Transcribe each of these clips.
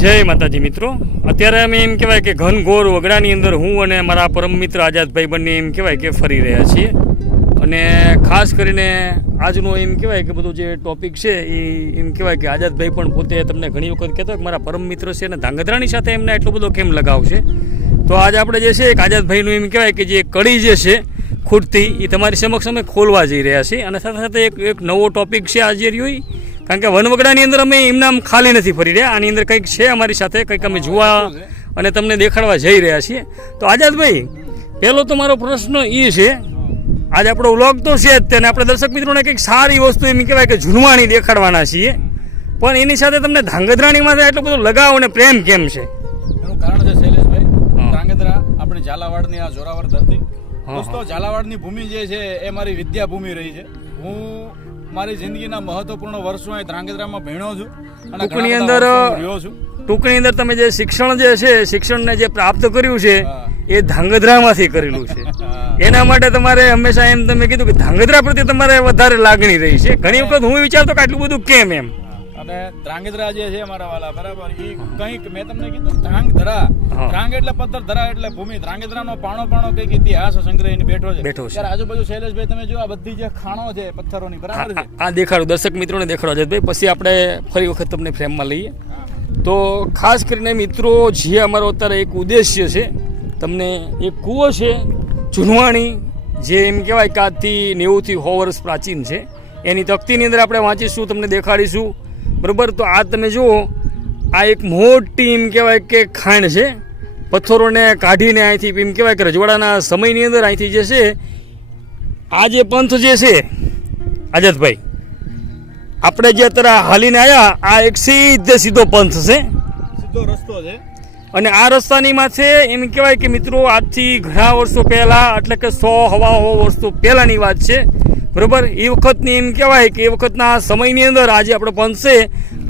જય માતાજી મિત્રો. અત્યારે અમે એમ કહેવાય કે ઘનઘોર વગડાની અંદર હું અને મારા પરમ મિત્ર આઝાદભાઈ બંને એમ કહેવાય કે ફરી રહ્યા છીએ. અને ખાસ કરીને આજનો એમ કહેવાય કે બધું જે ટોપિક છે એ એમ કહેવાય કે આઝાદભાઈ પણ પોતે તમને ઘણી વખત કહેતો કે મારા પરમ મિત્ર છે અને ધાંગધ્રાની સાથે એમને એટલો બધો કેમ લગાવ છે? તો આજે આપણે જે છે એક આઝાદભાઈનું એમ કહેવાય કે જે કડી જે છે, ખૂટતી, એ તમારી સમક્ષ અમે ખોલવા જઈ રહ્યા છીએ. અને સાથે સાથે એક એક નવો ટોપિક છે આજે રહ્યો. કારણ કે વનવગડાની અંદર અમે એમના આમ ખાલી નથી ફરી રહ્યા. આની અંદર કંઈક છે અમારી સાથે કંઈક અમે જોવા અને તમને દેખાડવા જઈ રહ્યા છીએ. તો આઝાદભાઈ પહેલો તો મારો પ્રશ્ન એ છે આજે આપણો વ્લોગ તો છે જ તેને આપણે દર્શક મિત્રોને કંઈક સારી વસ્તુ એમ કહેવાય કે ઝૂલવાણી દેખાડવાના છીએ. પણ એની સાથે તમને ધાંગધ્રાની માટે એટલો બધો લગાવ અને પ્રેમ કેમ છે? એનું કારણ છે શૈલેષભાઈ હા. ધ્રાંગધ્રા આપણે ઝાલાવાડની આ જોરાવર ધરતી. દોસ્તો ઝાલાવાડની ભૂમિ જે છે એ મારી વિદ્યા ભૂમિ રહી છે. હું મારી જિંદગીના મહત્વપૂર્ણ વર્ષો અહીં ધ્રાંગધ્રામાં ભણ્યો છું અને ટૂંકની અંદર, ટૂંકની અંદર તમે જે શિક્ષણ જે છે શિક્ષણને જે પ્રાપ્ત કર્યું છે. એ ધાંગધ્રામાંથી કરેલું છે. એના માટે તમારે હંમેશા એમ તમે કીધું કે ધાંગધ્રા પ્રત્યે તમારે વધારે લાગણી રહી છે. ઘણી વખત હું વિચારતો કે આટલું બધું કેમ એમ? અને ધ્રાંગધ્રા જે છે અમારા વાલા બરાબર? એ કંઈક મેં તમને કીધું ધ્રાંગધરા ધ્રાંગ એટલે પથ્થર ધરા એટલે ભૂમિ. ધ્રાંગધ્રાનો પાણો પાણો કંઈક ઇતિહાસ સંગ્રહીને બેઠો છે. બેઠો છે. ત્યારે આજુબાજુ શૈલેષભાઈ તમે જો આ બધી જે ખાણો છે પથ્થરોની બરાબર છે? આ દેખાડો દર્શક મિત્રોને દેખાડો અજયભાઈ. પછી આપણે ફરી વખત તમને ફ્રેમમાં લઈએ. તો ખાસ કરીને મિત્રો જે અમારો અત્યારે એક ઉદ્દેશ્ય છે તમને એક કૂવો છે જુનવાણી જે એમ કહેવાય કે આજથી નેવુંથી સો વર્ષ પ્રાચીન છે. એની તકતીની અંદર આપણે વાંચીશું તમને દેખાડીશું. બરાબર? તો આ તમે જુઓ આ એક મોટી એમ કહેવાય કે ખાણ છે. પથ્થરોને કાઢીને અહીંથી એમ કહેવાય કે રજવાડાના સમયની અંદર અહીંથી જે છે આ જે પંથ જે છે આઝાદભાઈ આપણે જે અત્યારે હાલીને આવ્યા આ એક સીધે સીધો પંથ છે. સીધો રસ્તો છે. અને આ રસ્તાની માથે એમ કહેવાય કે મિત્રો આજથી ઘણા વર્ષો પહેલાં એટલે કે સો હવા હો વર્ષો પહેલાંની વાત છે. બરોબર? એ વખતની એમ કહેવાય કે એ વખતના સમયની અંદર આજે આપણો પંચે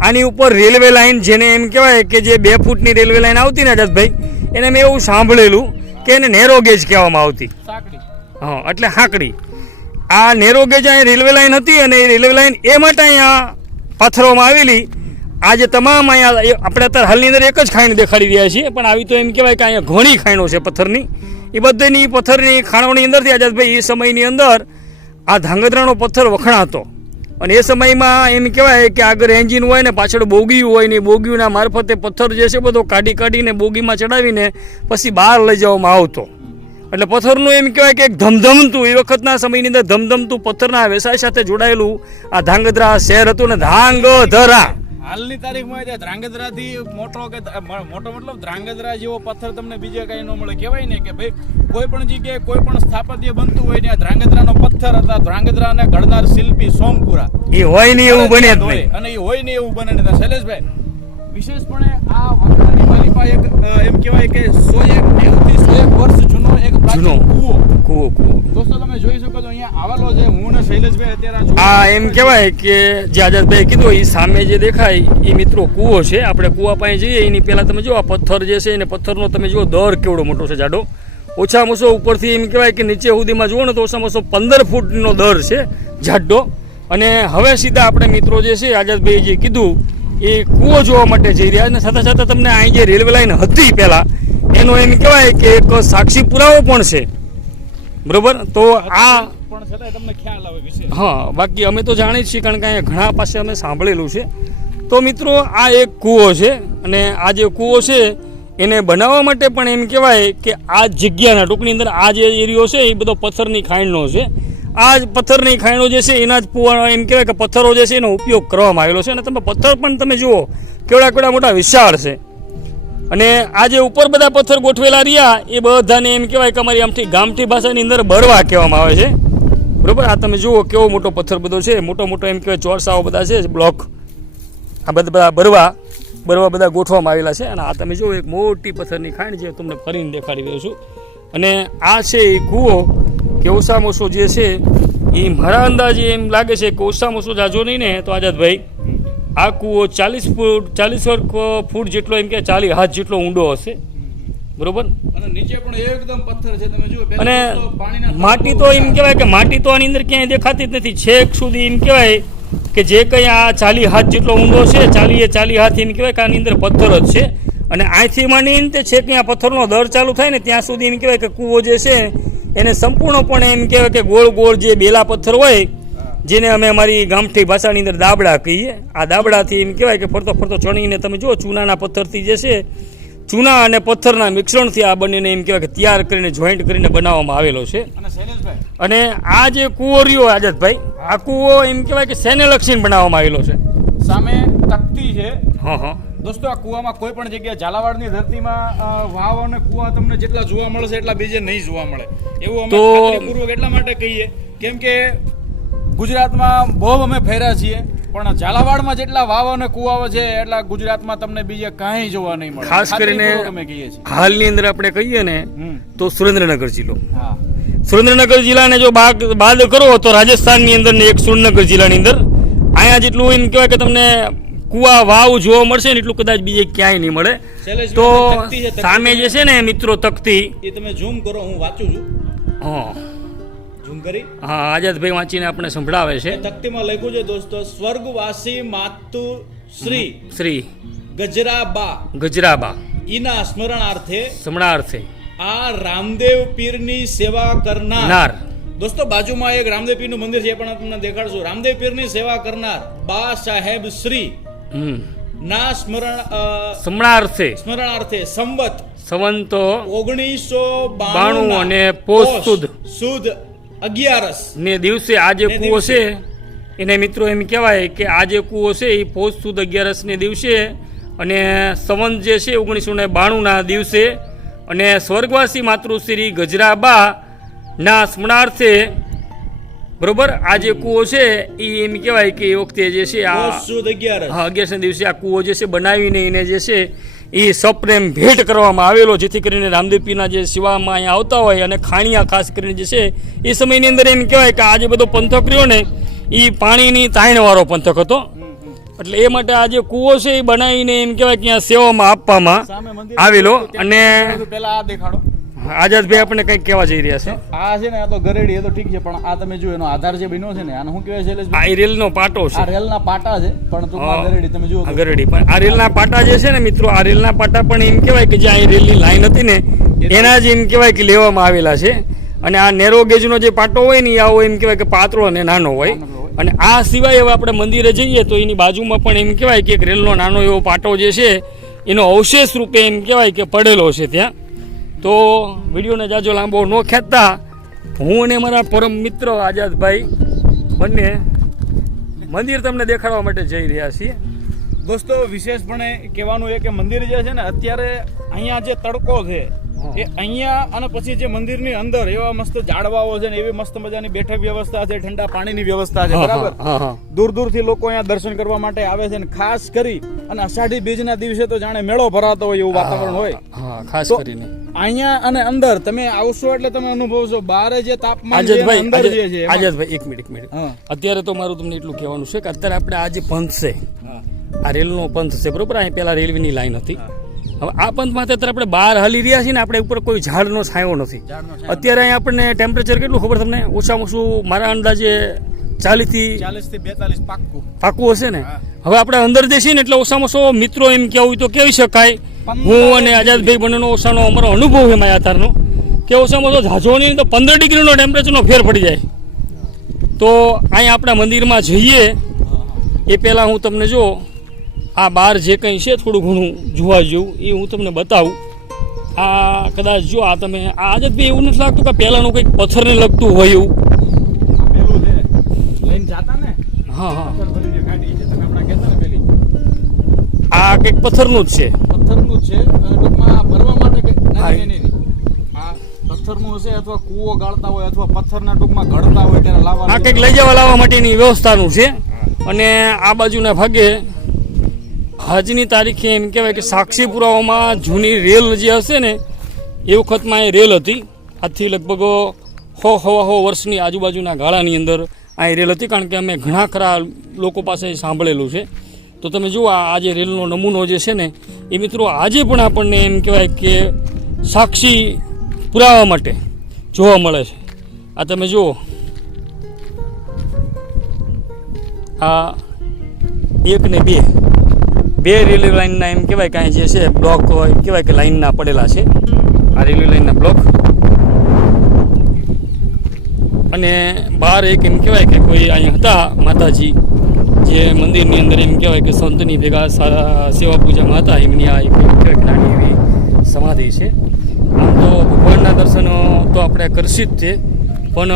આની ઉપર રેલવે લાઇન જેને એમ કહેવાય કે જે બે ફૂટની રેલવે લાઇન આવતી ને આઝાદભાઈ એને મેં એવું સાંભળેલું કે એને નેરો ગેજ કહેવામાં આવતી. હા એટલે હાંકડી. આ નેરો ગેજ અહીંયા રેલવે લાઇન હતી અને એ રેલવે લાઇન એ માટે અહીંયા પાથરવામાં આવેલી. આજે તમામ અહીંયા આપણે અત્યારે હાલની અંદર એક જ ખાણ દેખાડી રહ્યા છીએ પણ આવી તો એમ કહેવાય કે અહીંયા ઘણી ખાણો છે પથ્થરની. એ બધાની પથ્થરની ખાણોની અંદરથી આઝાદભાઈ એ સમયની અંદર આ ધાંગધ્રાનો પથ્થર વખણાતો. અને એ સમયમાં એમ કહેવાય કે આગળ એન્જિન હોય ને, પાછળ બોગી હોય ને બોગીઓના મારફતે પથ્થર જે છે બધો કાઢી કાઢીને બોગીમાં ચડાવીને પછી બહાર લઈ જવામાં આવતો. એટલે પથ્થરનું એમ કહેવાય કે એક ધમધમતું, એ વખતના સમયની અંદર ધમધમતું પથ્થરના વ્યવસાય સાથે જોડાયેલું આ ધાંગધ્રા શહેર હતું ને ધાંગધરા. હાલની તારીખમાં તે ધ્રાંગધ્રાથી મોટો કે મોટો મતલબ ધ્રાંગધ્રા જેવો પથ્થર તમને બીજે કાંઈ ન મળે. કહેવાય ને કે ભાઈ કોઈ પણ જગ્યાએ કોઈ પણ સ્થાપત્ય બનતું હોય ત્યાં ધ્રાંગધ્રાનો પથ્થર હતા ધ્રાંગધ્રાને ઘડનાર શિલ્પી સોમપુરા. એ હોય નહીં એવું બને. નહીં. અને એ હોય ને એવું બને ને શૈલેષભાઈ વિશેષપણે આ વખતની મારી એક એમ કહેવાય કે સો એક નેવથી સો એક વર્ષ જૂનો એક જૂનો. કૂવો. કૂવો કૂવો. દોસ્તો તમે જોઈ શકો છો અહીંયા આવેલો છે. હું ને શૈલેષભાઈ અત્યારે આ આ એમ કહેવાય કે જે આઝાદભાઈ કીધું એ સામે જે દેખાય એ મિત્રો કૂવો છે. આપણે કૂવા પાસે જઈએ એની પહેલાં તમે જુઓ આ પથ્થર જે છે એને પથ્થરનો તમે જુઓ દર કેવડો મોટો છે જાડો. ઓછામાં ઓછો ઉપરથી એમ કહેવાય કે નીચે સુધીમાં જુઓ ને તો ઓછામાં ઓછો પંદર ફૂટનો દર છે જાડો. અને હવે સીધા આપણે મિત્રો જે છે આઝાદભાઈ જે કીધું એ કૂવો જોવા માટે જઈ રહ્યા અને સાથે સાથે તમને અહીં જે રેલવે લાઇન હતી પહેલાં એનો એમ કહેવાય કે એક સાક્ષી પુરાવો પણ છે. બરોબર? તો આ પણ તમને ખ્યાલ આવે હા બાકી અમે તો જાણીએ જ છીએ કારણ કે અહીંયા ઘણા પાસે અમે સાંભળેલું છે. તો મિત્રો આ એક કૂવો છે અને આ જે કૂવો છે એને બનાવવા માટે પણ એમ કહેવાય કે આ જગ્યાના ટૂંકની અંદર આ જે એરિયો છે એ બધો પથ્થરની ખાંડનો છે. આ જ પથ્થરની ખાણો જે છે, એના જ પુવા એમ કહેવાય કે પથ્થરો જે છે, એનો ઉપયોગ કરવામાં આવેલો છે. અને તમે પથ્થર પણ તમે જુઓ, કેવડા કેવડા મોટા વિશાળ છે. અને આ જે ઉપર બધા પથ્થર ગોઠવેલા રહ્યા, એ બધાને એમ કહેવાય કે અમારી આમથી ગામઠી ભાષાની અંદર બરવા કહેવામાં આવે છે. બરાબર? આ તમે જુઓ કેવો મોટો પથ્થર બધો છે. મોટો મોટો એમ કહેવાય ચોરસાઓ બધા છે બ્લોક. આ બધા બધા બરવા બરવા બધા ગોઠવામાં આવેલા છે. અને આ તમે જુઓ, એક મોટી પથ્થરની ખાણ જે તમને ફરીને દેખાડી રહ્યો છું. અને આ છે એ કૂવો કે ઓછામાં ઓછો જે છે એ મારા અંદાજે એમ લાગે છે કે ઓછામાં ઓછો જાજો નહીં ને તો આઝાદભાઈ આ કૂવો ચાલીસ ફૂટ ચાલીસ ફૂટ જેટલો એમ કે ચાલીસ હાથ જેટલો ઊંડો હશે. બરોબર? અને નીચે પણ એકદમ પથ્થર છે તમે જુઓ અને માટી તો એમ કહેવાય કે માટી તો આની અંદર ક્યાંય દેખાતી જ નથી. છેક સુધી એમ કહેવાય કે જે કંઈ આ ચાલી હાથ જેટલો ઊંડો છે ચાલી એ ચાલી હાથ એમ કહેવાય કે આની અંદર પથ્થર જ છે. અને અહીંથી માંડીને તે છેક ત્યાં પથ્થરનો દર ચાલુ થાય ને ત્યાં સુધી એમ કહેવાય કે કૂવો જે છે એને સંપૂર્ણપણે એમ કહેવાય કે ગોળ ગોળ જે બેલા પથ્થર હોય જેને અમે અમારી ગામઠી ભાષાની અંદર દાબડા કહીએ. આ દાબડાથી એમ કહેવાય કે ફરતો ફરતો ચણીને તમે જુઓ ચૂનાના પથ્થરથી જે છે ચૂના અને પથ્થરના મિશ્રણથી આ બંનેને એમ કહેવાય કે તૈયાર કરીને જોઈન્ટ કરીને બનાવવામાં આવેલો છે. અને અને આ જે કૂવો રહ્યો આઝાદભાઈ આ કૂવો એમ કહેવાય કે સેને લક્ષીને બનાવવામાં આવેલો છે. સામે તકતી છે. હા હા. દોસ્તો આ કૂવામાં કોઈ પણ જગ્યાએ ઝાલાવાડની ધરતીમાં વાવ અને કૂવા તમને જેટલા જોવા મળશે એટલા બીજે નહીં જોવા મળે. એવું અમે ખાતરીપૂર્વક એટલા માટે કહીએ કેમ કે ગુજરાતમાં બહુ અમે ફેર્યા છીએ પણ ઝાલાવાડમાં જેટલા વાવ અને કુવાઓ છે એટલા ગુજરાતમાં તમને બીજે કાંઈ જોવા નહીં મળે. ખાસ કરીને અમે કહીએ છીએ. હાલની અંદર આપણે કહીએ ને. તો સુરેન્દ્રનગર જિલ્લો. હા. સુરેન્દ્રનગર જિલ્લાને જો બાદ બાદ કરો તો રાજસ્થાનની અંદર ને એક સુરેન્દ્રનગર જિલ્લાની અંદર અહીંયા જેટલું એમ કહેવાય કે તમને કુવા વાવ જોવા મળશે ને એટલું કદાચ બીજે ક્યાંય નહીં મળે. તો સામે જે છે ને મિત્રો તકતી. એ તમે ઝૂમ કરો હું વાંચું છું. હા. ઝૂમ કરી. હા આઝાદભાઈ વાંચીને આપણે સંભળાવે છે. તકતીમાં લખ્યું છે દોસ્તો સ્વર્ગવાસી માતુ શ્રી શ્રી. ગજરાબા. ગજરાબા. ઈના સ્મરણાર્થે સ્મરણાર્થે. આ રામદેવ પીરની સેવા કરનાર. નાર. દોસ્તો બાજુમાં એક રામદેવ પીરનું મંદિર છે પણ તમને દેખાડશું રામદેવ પીરની સેવા કરનાર બા સાહેબ શ્રી ના સ્મરણ સ્મરણાર્થે સ્મરણાર્થે સંવત સંવંતો ઓગણીસો બાણું અને પોષ સુદ. સુદ અગિયારસ ને દિવસે આજે કૂવો. છે એને મિત્રો એમ કહેવાય કે આજે કુવો છે એ પોષ સુદ અગિયારસને દિવસે અને સંવંત જે છે ઓગણીસો ને બાણુંના દિવસે અને સ્વર્ગવાસી માતૃશ્રી ગજરાબા ના સ્મરણાર્થે બરોબર? આ જે કૂવો છે એ એમ કહેવાય કે એ વખતે જે છે આ અગિયારસના દિવસે આ કૂવો જે છે બનાવીને એને જે છે એ સપ્રેમ ભેટ કરવામાં આવેલો જેથી કરીને રામદેવપીના જે સિવામાં અહીંયા આવતા હોય અને ખાણિયા ખાસ કરીને જે છે એ સમયની અંદર એમ કહેવાય કે આ જે બધો પંથક રહ્યો ને એ પાણીની તાણવાળો પંથક હતો. એટલે એ માટે આ જે કૂવો છે એ બનાવીને એમ કહેવાય કે અહીંયા સેવામાં આપવામાં આવેલો અને પેલા આ દેખાડો. આઝાદભાઈ આપણે કંઈક કહેવા જઈ રહ્યા છે આ છે ને આ તો ગરેડી એ તો ઠીક છે પણ આ તમે જો એનો આધાર જે બન્યો છે ને આને શું કહેવાય છે? આ રેલનો પાટો આ છે રેલના પાટા છે પણ ટૂંકમાં. ગરેડી તમે જુઓ ગરેડી પણ આ રેલના પાટા જે છે ને મિત્રો આ રેલના પાટા પણ એમ કહેવાય કે જે આ રેલની લાઈન હતી ને એના જ એમ કહેવાય કે લેવામાં આવેલા છે અને આ નેરો ગેજનો જે પાટો હોય ને આવો એમ કહેવાય કે પાતળો અને નાનો હોય નાનો હોય. અને આ સિવાય હવે આપણે મંદિરે જઈએ તો એની બાજુમાં પણ એમ કહેવાય કે એક રેલનો નાનો એવો પાટો જે છે એનો અવશેષ રૂપે એમ કહેવાય કે પડેલો છે ત્યાં તો વિડીયોને જાજો લાંબો ન ખેંચતા. હું અને મારા પરમ મિત્ર આઝાદભાઈ બંને મંદિર તમને દેખાડવા માટે જઈ રહ્યા છીએ. દોસ્તો વિશેષપણે કહેવાનું એ કે મંદિર જે છે ને અત્યારે અહીંયા જે તડકો છે એ અહીંયા અને પછી જે મંદિરની અંદર એવા મસ્ત ઝાડવાઓ છે ને એવી મસ્ત મજાની બેઠક વ્યવસ્થા છે ઠંડા પાણીની વ્યવસ્થા છે બરાબર. દૂર દૂરથી લોકો અહીંયા દર્શન કરવા માટે આવે છે ને ખાસ કરી અને અષાઢી બીજના દિવસે તો જાણે મેળો ભરાતો હોય એવું વાતાવરણ હોય. ખાસ કરીને. અહીંયા અને અંદર તમે આવશો એટલે તમે અનુભવશો. બહાર જે તાપમાન છે અંદર જે છે આઝાદભાઈ એક મિનિટ એક મિનિટ. અત્યારે તો મારું તમને એટલું કહેવાનું છે કે અત્યારે આપણે આ જે પંથ છે આ રેલનો પંથ છે બરોબર? અહીં પહેલાં રેલવેની લાઈન હતી. હવે આ પંથ માટે અત્યારે આપણે બહાર હલી રહ્યા છીએ ને આપણે ઉપર કોઈ ઝાડનો છાંયો નથી. અત્યારે અહીં આપણને ટેમ્પરેચર કેટલું ખબર તમને? ઓછામાં ઓછું મારા અંદાજે ચાલીસથી ચાલીસથી બેતાલીસ પાક્કું. પાકું હશે ને? હવે આપણે અંદર જઈએ ને એટલે ઓછામાં ઓછો મિત્રો એમ કહેવું તો કહી શકાય. હું અને આઝાદભાઈ બંનેનો ઓછાનો અમારો અનુભવ છે માયાતારનો કે ઓછામાં ઓછો ઝાઝોની તો પંદર ડિગ્રીનો ટેમ્પરેચરનો ફેર પડી જાય. તો અહીં આપણા મંદિરમાં જઈએ એ પહેલાં હું તમને જો આ બહાર જે કંઈ છે થોડું ઘણું જોવા જેવું એ હું તમને બતાવું. આ કદાચ જો આ તમે આ આઝાદભાઈ એવું નથી લાગતું કે પહેલાંનું કંઈક પથ્થરને લગતું હોય એવું. આ પેલું છે લઈને જાતા ને? હા હા. આ કંઈક પથ્થરનું જ છે. પથ્થરનું જ છે અને ટૂંકમાં ભરવા માટે કંઈક નહીં આ પથ્થરનું હશે અથવા કૂવો ગાળતા હોય અથવા પથ્થરના ટૂંકમાં ઘડતા હોય ત્યારે લાવવા આ કંઈક લઈ જવા લાવવા માટેની વ્યવસ્થાનું છે. અને આ બાજુના ભાગે આજની તારીખે એમ કહેવાય કે સાક્ષી પુરાવામાં જૂની રેલ જે હશે ને એ વખતમાં એ રેલ હતી. આજથી લગભગ હો હવા હો વર્ષની આજુબાજુના ગાળાની અંદર આ રેલ હતી. કારણ કે અમે ઘણા ખરા લોકો પાસે સાંભળેલું છે. તો તમે જુઓ, આ જે રેલનો નમૂનો જે છે ને, એ મિત્રો આજે પણ આપણને એમ કહેવાય કે સાક્ષી પુરાવા માટે જોવા મળે છે. આ તમે જુઓ. આ એક ને બે. બે રેલવે લાઇનના એમ કહેવાય કાંઈ જે છે, બ્લોક એમ કહેવાય કે લાઇનના પડેલા છે. આ રેલવે લાઇનના બ્લોક. અને બહાર એક એમ કહેવાય કે કોઈ અહીંયા હતા માતાજી. જે મંદિરની અંદર એમ કહેવાય કે સંતની ભેગા સેવા પૂજામાં હતા, એમની આ એક નાની એવી સમાધિ છે. આમ તો ભગવાનના દર્શનો તો આપણે કરશી જ છે. પણ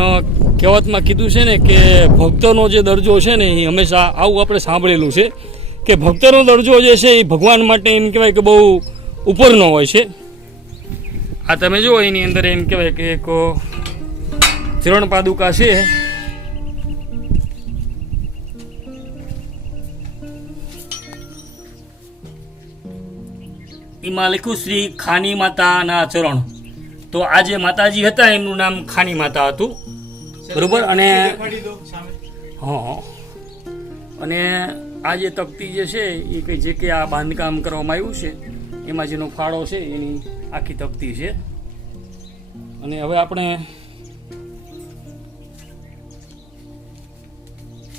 કહેવતમાં કીધું છે ને કે ભક્તોનો જે દરજ્જો છે ને, એ હંમેશા આવું આપણે સાંભળેલું છે કે ભક્તનો દરજ્જો જે છે, એ ભગવાન માટે એમ કહેવાય કે બહુ ઉપરનો હોય છે. આ તમે જુઓ, એની અંદર એમ કહેવાય કે એક ચરણ પાદુકા છે. એમાં લખ્યું શ્રી ખાની માતાના ચરણ. તો આ જે માતાજી હતા, એમનું નામ ખાની માતા હતું. બરોબર? અને હા અને આ જે તકતી જે છે, એ કંઈ જે કે આ બાંધકામ કરવામાં આવ્યું છે, એમાં જેનો ફાળો છે, એની આખી તકતી છે. અને હવે આપણે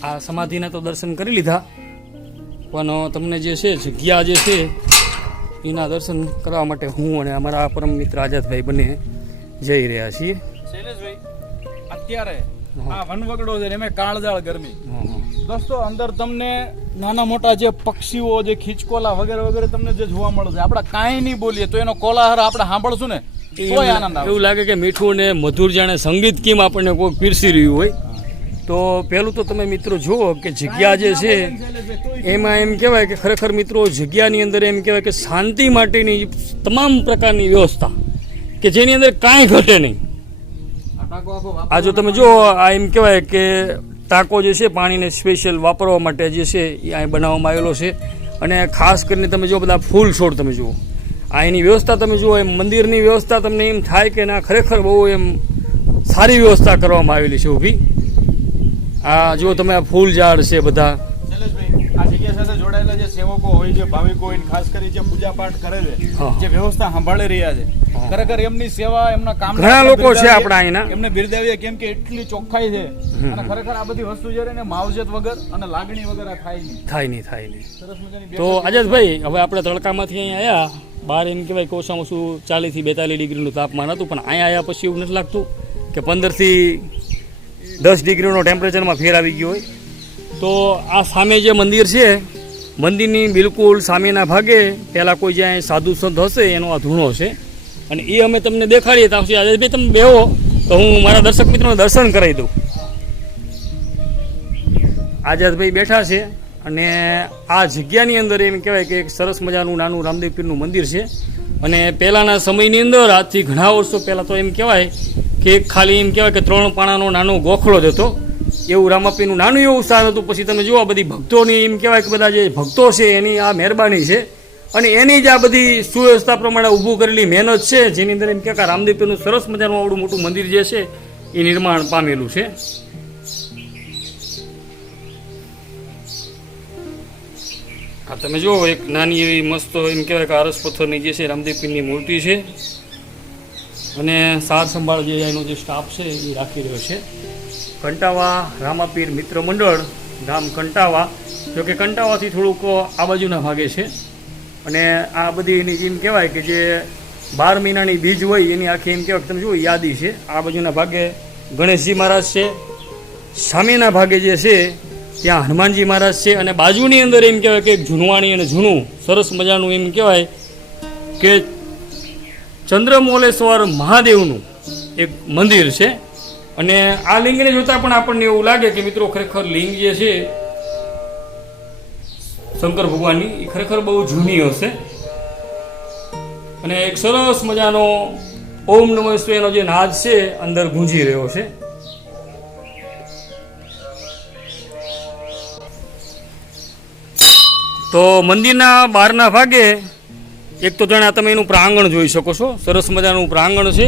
આ સમાધિના તો દર્શન કરી લીધા. પણ તમને જે છે, જગ્યા જે છે એના દર્શન કરવા માટે હું અને અમારા પરમ મિત્ર આઝાદભાઈ બંને જઈ રહ્યા છીએ શૈલેષભાઈ અત્યારે. આ વનવગડો છે એમાં કાળજાળ ગરમી. દોસ્તો અંદર તમને નાના મોટા જે પક્ષીઓ જે ખીચકોલા વગેરે વગેરે તમને જે જોવા મળે છે આપણે કાંઈ નહીં બોલીએ તો એનો કોલાહર આપણે સાંભળશું ને એવું લાગે કે મીઠું ને મધુર જાણે સંગીત કેમ આપણને કોઈ પીરસી રહ્યું હોય તો પહેલું તો તમે મિત્રો જુઓ કે જગ્યા જે છે, એમાં એમ કહેવાય કે ખરેખર મિત્રો જગ્યાની અંદર એમ કહેવાય કે શાંતિ માટેની તમામ પ્રકારની વ્યવસ્થા કે જેની અંદર કાંઈ ઘટે નહીં. આ જો તમે જુઓ, આ એમ કહેવાય કે ટાંકો જે છે પાણીને સ્પેશિયલ વાપરવા માટે જે છે એ અહીં બનાવવામાં આવેલો છે. અને ખાસ કરીને તમે જુઓ બધા ફૂલ છોડ તમે જુઓ. આ એની વ્યવસ્થા તમે જુઓ, એમ મંદિરની વ્યવસ્થા તમને એમ થાય કે ના, ખરેખર બહુ એમ સારી વ્યવસ્થા કરવામાં આવેલી છે ઊભી. આ જુઓ તમે આ ફૂલ ઝાડ છે બધા. આ જગ્યા સાથે જોડાયેલા જે સેવકો હોય છે ભાવિકો હોય ખાસ કરી જે પૂજા પાઠ કરે છે જે વ્યવસ્થા સંભાળી રહ્યા છે ખરેખર એમની સેવા એમના કામ ઘણા લોકો છે આપણા અહીંના. એમને બિરદાવીએ કેમ કે એટલી ચોખ્ખાઈ છે. અને ખરેખર આ બધી વસ્તુ જે ને માવજત વગર અને લાગણી વગર આ થાય નહીં. થાય નહીં થાય નહીં. તો અજયભાઈ હવે આપણે તડકામાંથી અહીંયા આવ્યા બહાર એમ કહેવાય કોસામાં શું ચાલીસ ચાલીસથી બેતાલીસ ડિગ્રીનું તાપમાન હતું પણ અહીંયા આવ્યા પછી એવું નથી લાગતું કે પંદરથી દસ ડિગ્રીનો ટેમ્પરેચરમાં ફેર આવી ગયો હોય. તો આ સામે જે મંદિર છે, મંદિરની બિલકુલ સામેના ભાગે પહેલાં કોઈ જ્યાં સાધુ સંત હશે, એનો આ ધૂણો છે. અને એ અમે તમને દેખાડીએ ત્યાં સુધી આઝાદભાઈ તમે બેહો, તો હું મારા દર્શક મિત્રોને દર્શન કરાવી દઉં. આઝાદભાઈ બેઠા છે અને આ જગ્યાની અંદર એમ કહેવાય કે એક સરસ મજાનું નાનું રામદેવ પીરનું મંદિર છે. અને પહેલાંના સમયની અંદર આજથી ઘણા વર્ષો પહેલાં તો એમ કહેવાય કે ખાલી એમ કહેવાય કે ત્રણ પાણાનો નાનો ગોખલો જ હતો. એવું રામાપીનું નાનું એવું સ્થાન હતું. પછી તમે જુઓ બધી ભક્તોની એમ કહેવાય કે બધા જે ભક્તો છે, એની આ મહેરબાની છે. અને એની જ આ બધી સુવ્યવસ્થા પ્રમાણે ઊભું કરેલી મહેનત છે, જેની અંદર એમ કે રામદેવપીનું સરસ મજાનું આવડું મોટું મંદિર જે છે, એ નિર્માણ પામેલું છે. આ તમે જુઓ, એક નાની એવી મસ્ત એમ કહેવાય કે આરસ પથ્થરની જે છે રામદેવ પીરની મૂર્તિ છે. અને સાર સંભાળ જે એનો જે સ્ટાફ છે, એ રાખી રહ્યો છે. કંટાવા, રામાપીર મિત્ર મંડળ, ગામ કંટાવા. જોકે કંટાવાથી થોડુંક આ બાજુના ભાગે છે. અને આ બધી એની એમ કહેવાય કે જે બાર મહિનાની બીજ હોય, એની આખી એમ કહેવાય તમે જુઓ, યાદી છે. આ બાજુના ભાગે ગણેશજી મહારાજ છે. સામેના ભાગે જે છે, ત્યાં હનુમાનજી મહારાજ છે. અને બાજુની અંદર એમ કહેવાય કે જૂનવાણી અને જૂનું સરસ મજાનું એમ કહેવાય કે ચંદ્રમૌલેશ્વર મહાદેવનું એક મંદિર છે. અને આ લિંગને જોતાં પણ આપણને એવું લાગે કે મિત્રો ખરેખર લિંગ જે છે, શંકર ભગવાનની, એ ખરેખર બહુ જૂની હશે. અને એક સરસ મજાનો ઓમ નમઃ શિવાયનો જે નાદ છે, અંદર ગુંજી રહ્યો છે. તો મંદિરના બહારના ભાગે એક તો જાણે તમે એનું પ્રાંગણ જોઈ શકો છો. સરસ મજાનું પ્રાંગણ છે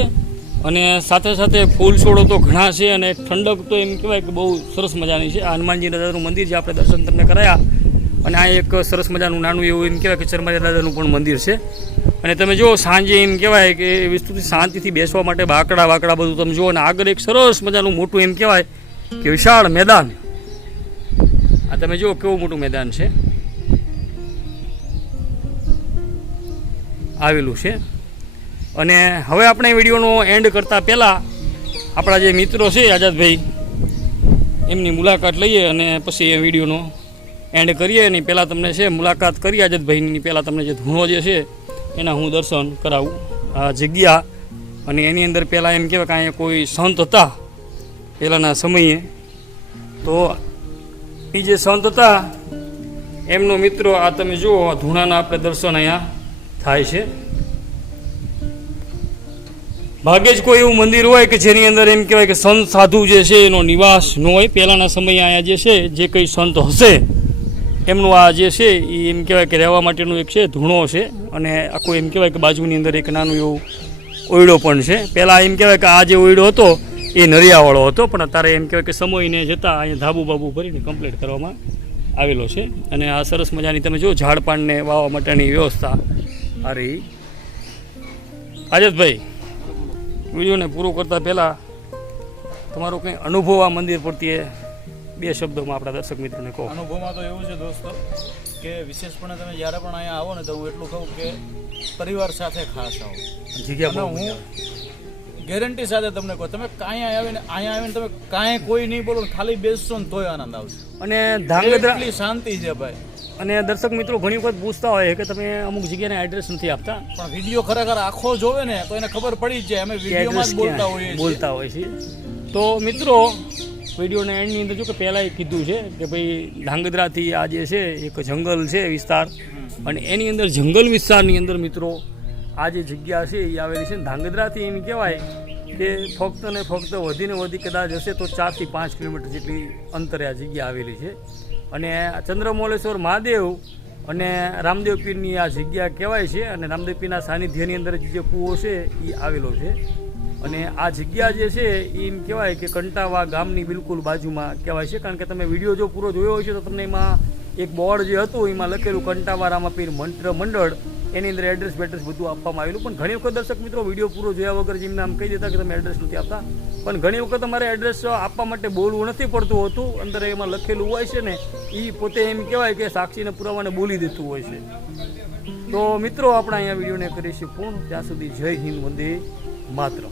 અને સાથે સાથે ફૂલ છોડો તો ઘણા છે અને ઠંડક તો એમ કહેવાય કે બહુ સરસ મજાની છે. આ હનુમાનજીના દાદાનું મંદિર જે આપણે દર્શન તમને કરાયા. અને આ એક સરસ મજાનું નાનું એવું એમ કહેવાય કે ચરમાજા દાદાનું પણ મંદિર છે. અને તમે જુઓ, સાંજે એમ કહેવાય કે વિસ્તૃત સ્તુતિ શાંતિથી બેસવા માટે બાકડા વાકડા બધું તમે જુઓ અને આગળ એક સરસ મજાનું મોટું એમ કહેવાય કે વિશાળ મેદાન. આ તમે જુઓ કેવું મોટું મેદાન છે. આવેલું છે. અને હવે આપણે વિડીયોનો એન્ડ કરતાં પહેલાં આપણા જે મિત્રો છે આઝાદભાઈ, એમની મુલાકાત લઈએ અને પછી એ વિડીયોનો એન્ડ કરીએ. એની પહેલાં તમને છે મુલાકાત કરી આઝાદભાઈની. પહેલાં તમને જે ધૂણો જે છે એના હું દર્શન કરાવું આ જગ્યા. અને એની અંદર પહેલાં એમ કહેવાય કે અહીંયા કોઈ સંત હતા પહેલાંના સમયે. તો એ જે સંત હતા, એમનો મિત્રો આ તમે જુઓ ધૂણાના આપણે દર્શન અહીંયા થાય છે? ભાગ્યે જ કોઈ એવું મંદિર હોય કે જેની અંદર એમ કહેવાય કે સંત સાધુ જે છે એનો નિવાસ ન હોય. પહેલાંના સમયે અહીંયા જે છે, જે કંઈ સંત હશે, એમનું આ જે છે એ એમ કહેવાય કે રહેવા માટેનું એક છે, ધૂણો છે. અને આખું એમ કહેવાય કે બાજુની અંદર એક નાનું એવું ઓયડો પણ છે. પહેલાં એમ કહેવાય કે આ જે ઓયડો હતો, એ નરિયાવાળો હતો, પણ અત્યારે એમ કહેવાય કે સમયને જતાં અહીંયા ધાબુ બાબુ ભરીને કમ્પ્લીટ કરવામાં આવેલો છે. અને આ સરસ મજાની તમે જો ઝાડપાનને વાવવા માટેની વ્યવસ્થા રહી આજતભાઈ વિડીયોને પૂરો કરતાં પહેલાં તમારો કંઈ અનુભવ આ મંદિર પ્રત્યે બે શબ્દોમાં આપણા દર્શક મિત્રોને કહો. અનુભવમાં તો એવું છે દોસ્તો કે વિશેષપણે તમે જ્યારે પણ અહીંયા આવો ને તો હું એટલું કહું કે પરિવાર સાથે ખાસ આવો. જગ્યા હું ગેરંટી સાથે તમને કહું તમે કાંઈ આવીને અહીંયા આવીને તમે કાંઈ કોઈ નહીં બોલો ખાલી બેસશો ને તોય આનંદ આવશે. અને ધાંગધ્રા એટલી શાંતિ છે ભાઈ. અને દર્શક મિત્રો ઘણી વખત પૂછતા હોય કે તમે અમુક જગ્યાને એડ્રેસ નથી આપતા. પણ વીડિયો ખરેખર આખો જોવે ને તો એને ખબર પડી જ જાય. અમે વિડીયોમાં જ બોલતા હોઈએ બોલતા હોય છે તો મિત્રો વિડીયોના એન્ડની અંદર જો કે પહેલાં એ કીધું છે કે ભાઈ ધાંગધ્રાથી આ જે છે એક જંગલ છે વિસ્તાર. અને એની અંદર જંગલ વિસ્તારની અંદર મિત્રો આ જે જગ્યા છે એ આવેલી છે. ધાંગધ્રાથી એમ કહેવાય કે ફક્ત ને ફક્ત વધીને વધી કદાચ હશે તો ચારથી પાંચ કિલોમીટર જેટલી અંતરે આ જગ્યા આવેલી છે. અને ચંદ્રમોલેશ્વર મહાદેવ અને રામદેવ પીરની આ જગ્યા કહેવાય છે અને રામદેવ પીરના સાનિધ્યની અંદર જે કૂવો છે એ આવેલો છે. અને આ જગ્યા જે છે એ એમ કહેવાય કે કંટાવા ગામની બિલકુલ બાજુમાં કહેવાય છે. કારણ કે તમે વીડિયો જો પૂરો જોયો હશે તો તમને એમાં એક બોર્ડ જે હતું, એમાં લખેલું કંટાવા રામાપીર મંત્ર મંડળ. એની અંદર એડ્રેસ બેડ્રેસ બધું આપવામાં આવેલું. પણ ઘણી વખત દર્શક મિત્રો વીડિયો પૂરો જોયા વગર જેમને આમ કહી દેતા કે તમે એડ્રેસ નથી આપતા. પણ ઘણી વખત અમારે એડ્રેસ આપવા માટે બોલવું નથી પડતું હોતું. અંદર એમાં લખેલું હોય છે ને એ પોતે એમ કહેવાય કે સાક્ષીને પુરાવાને બોલી દેતું હોય છે. તો મિત્રો, આપણે અહીંયા વિડીયોને કરીશું પૂર્ણ. ત્યાં સુધી જય હિન્દ, વંદે માત્ર